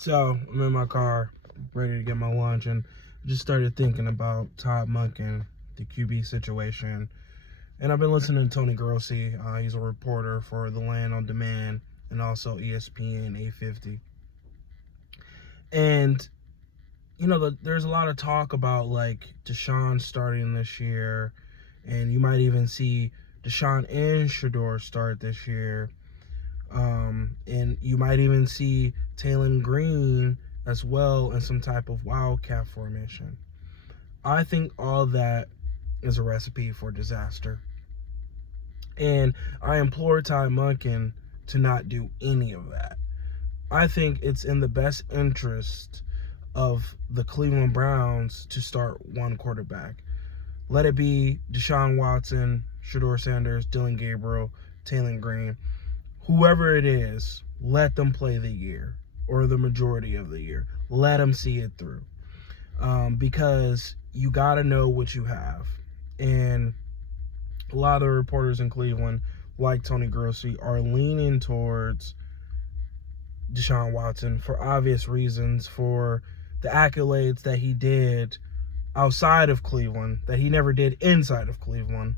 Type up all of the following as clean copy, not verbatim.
So I'm in my car, ready to get my lunch, and just started thinking about Todd Monken, the QB situation. And I've been listening to Tony Grossi. He's a reporter for The Land on Demand and also ESPN 850. And there's a lot of talk about like Deshaun starting this year, and you might even see Deshaun and Shador start this year. And you might even see Taylon Green as well in some type of wildcat formation. I think all that is a recipe for disaster. And I implore Todd Monken to not do any of that. I think it's in the best interest of the Cleveland Browns to start one quarterback. Let it be Deshaun Watson, Shador Sanders, Dylan Gabriel, Taylon Green. Whoever it is, let them play the year or the majority of the year. Let them see it through. Because you got to know what you have. And a lot of the reporters in Cleveland, like Tony Grossi, are leaning towards Deshaun Watson for obvious reasons, for the accolades that he did outside of Cleveland, that he never did inside of Cleveland.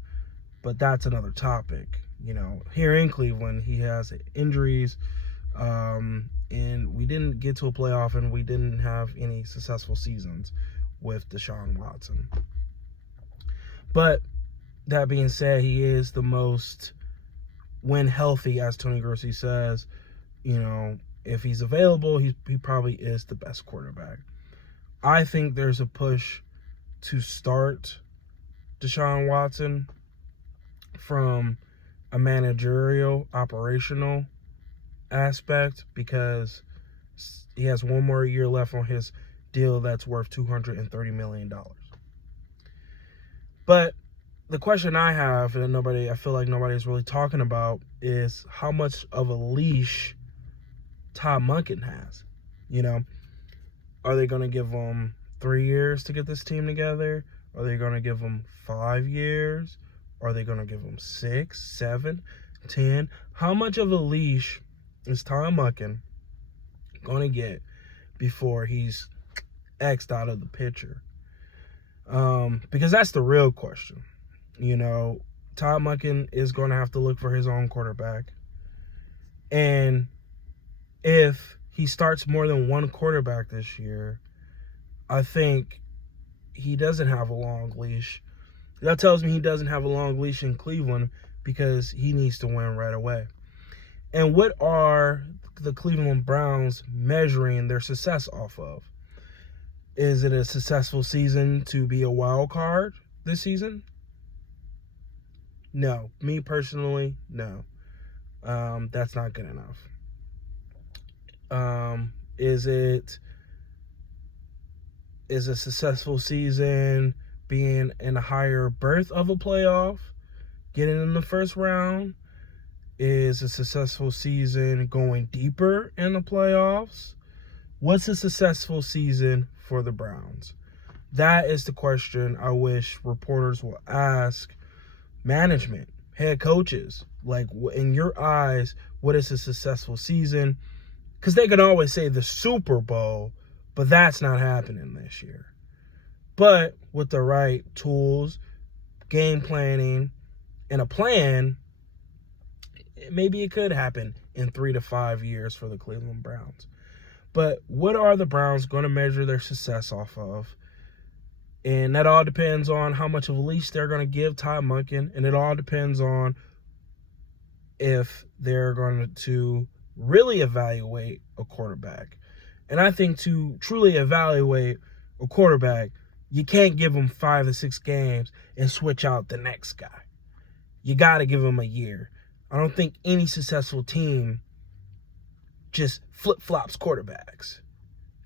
But that's another topic. Here in Cleveland, he has injuries, and we didn't get to a playoff, and we didn't have any successful seasons with Deshaun Watson. But that being said, he is the most, when healthy, as Tony Grossi says, if he's available, he probably is the best quarterback. I think there's a push to start Deshaun Watson from a managerial, operational aspect, because he has one more year left on his deal that's worth $230 million. But the question I have, and I feel like nobody's really talking about, is how much of a leash Todd Monken has. Are they going to give him 3 years to get this team together? Are they going to give him 5 years? Are they going to give him 6, 7, 10? How much of a leash is Todd Monken going to get before he's X'd out of the picture? Because that's the real question. Todd Monken is going to have to look for his own quarterback. And if he starts more than one quarterback this year, I think he doesn't have a long leash. That tells me he doesn't have a long leash in Cleveland, because he needs to win right away. And what are the Cleveland Browns measuring their success off of? Is it a successful season to be a wild card this season? No. Me personally, no. That's not good enough. Is a successful season being in a higher berth of a playoff, getting in the first round? Is a successful season going deeper in the playoffs? What's a successful season for the Browns? That is the question I wish reporters will ask management, head coaches. Like, in your eyes, what is a successful season? Because they can always say the Super Bowl, but that's not happening this year. But with the right tools, game planning, and a plan, maybe it could happen in 3 to 5 years for the Cleveland Browns. But what are the Browns going to measure their success off of? And that all depends on how much of a leash they're going to give Todd Monken, and it all depends on if they're going to really evaluate a quarterback. And I think to truly evaluate a quarterback, you can't give him 5 to 6 games and switch out the next guy. You got to give him a year. I don't think any successful team just flip-flops quarterbacks.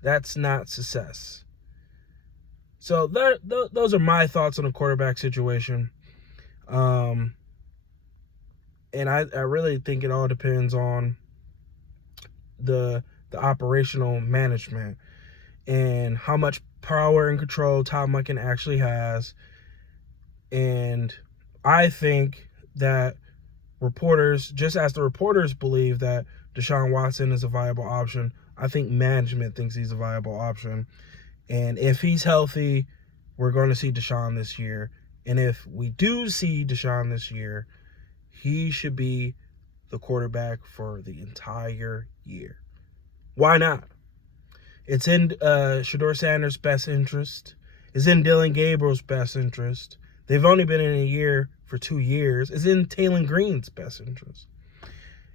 That's not success. So those are my thoughts on the quarterback situation. And I really think it all depends on the operational management and how much power and control Todd Monken actually has. And I think that reporters, just as the reporters believe that Deshaun Watson is a viable option, I think management thinks he's a viable option. And if he's healthy, we're going to see Deshaun this year. And if we do see Deshaun this year, he should be the quarterback for the entire year. Why not? It's in Shedeur Sanders' best interest. It's in Dylan Gabriel's best interest. They've only been in a year for 2 years. It's in Taylor Green's best interest.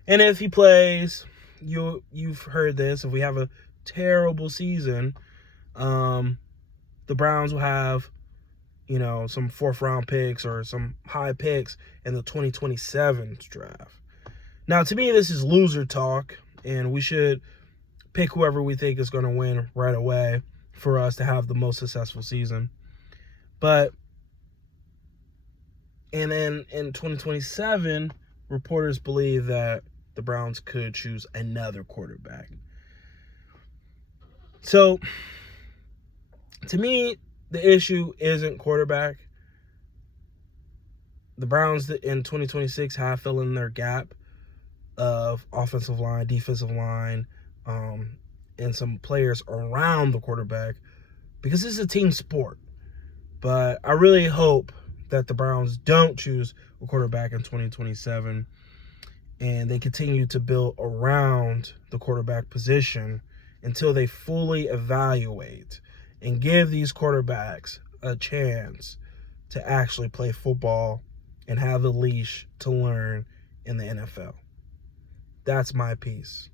And if he plays, you've heard this, if we have a terrible season, the Browns will have, some 4th-round picks or some high picks in the 2027 draft. Now, to me, this is loser talk, and we should pick whoever we think is going to win right away for us to have the most successful season. But and then in 2027, reporters believe that the Browns could choose another quarterback. So, to me, the issue isn't quarterback. The Browns in 2026 have filled in their gap of offensive line, defensive line, and some players around the quarterback because this is a team sport. But I really hope that the Browns don't choose a quarterback in 2027 and they continue to build around the quarterback position until they fully evaluate and give these quarterbacks a chance to actually play football and have the leash to learn in the NFL. That's my piece.